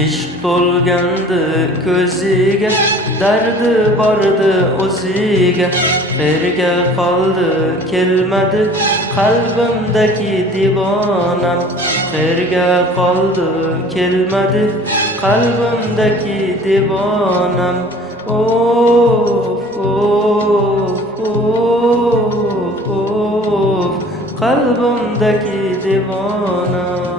Ishq to'lgandi ko'ziga, dardi bordi o'ziga. Qayerga qoldi kelmadi qalbimdagi divonam. Qayerga qoldi kelmadi qalbimdagi divonam. Of, of, of, of, qalbimdagi divonam.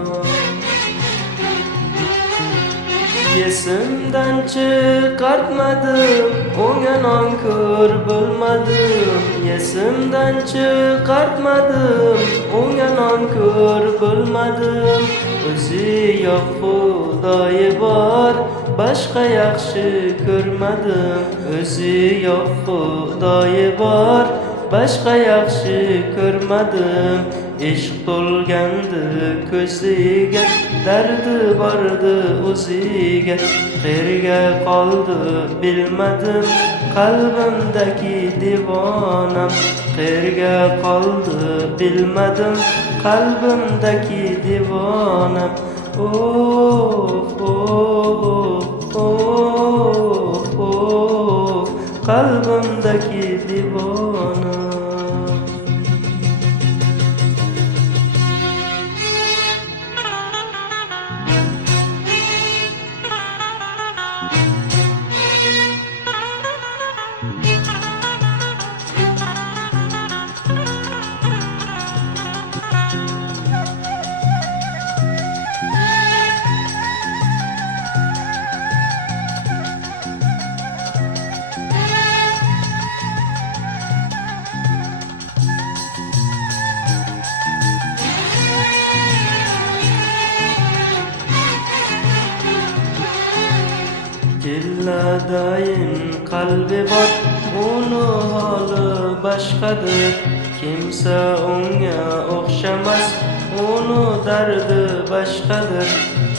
Esimdan chiqartmadim, unga nonko'r bo'lmadim. Esimdan chiqartmadim, unga nonko'r bo'lmadim. O'zi yo'q xudoyi bor, boshqa yaxshi ko'rmadim. O'zi yo'q xudoyi bor, boshqa yaxshi ko'rmadim. Ishq to'lgandi ko'ziga, dardi bordi o'ziga. Qayerga qoldi bilmadim qalbimdagi divonam. Qayerga qoldi bilmadim qalbimdagi divonam. Of, of, of, of, qalbimdagi divonam. Jilladayin qalbi bor, uni holi boshqadir. Kimsa unga o'xshamas, uni dardi boshqadir.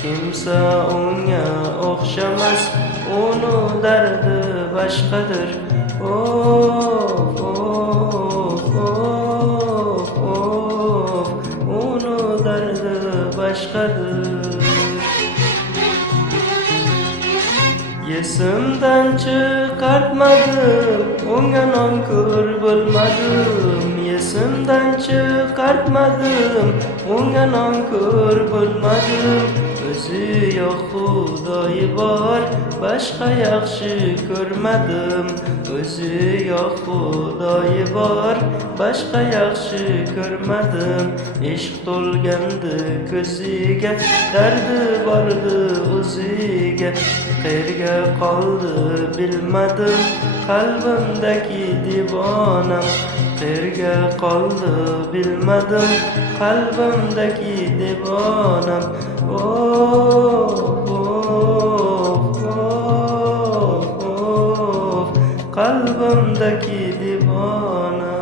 Kimsa unga o'xshamas, uni dardi boshqadir. Of, of, of, of, uni dardi boshqadir. Esimdan chiqartmadim, unga nonko'r bo'lmadim. Esimdan chiqartmadim, unga nonko'r bo'lmadim. O'zi yo'q xudoyi bor, boshqa yaxshi ko'rmadim. O'zi yo'q xudoyi bor, boshqa yaxshi ko'rmadim. Ishq to'lgandi ko'ziga, dardi bordi o'ziga. Qayerga qoldi bilmadim qalbimdagi divonam. Qayerga qoldi bilmadim qalbimdagi divonam. Of, of, of, of, qalbimdagi divonam.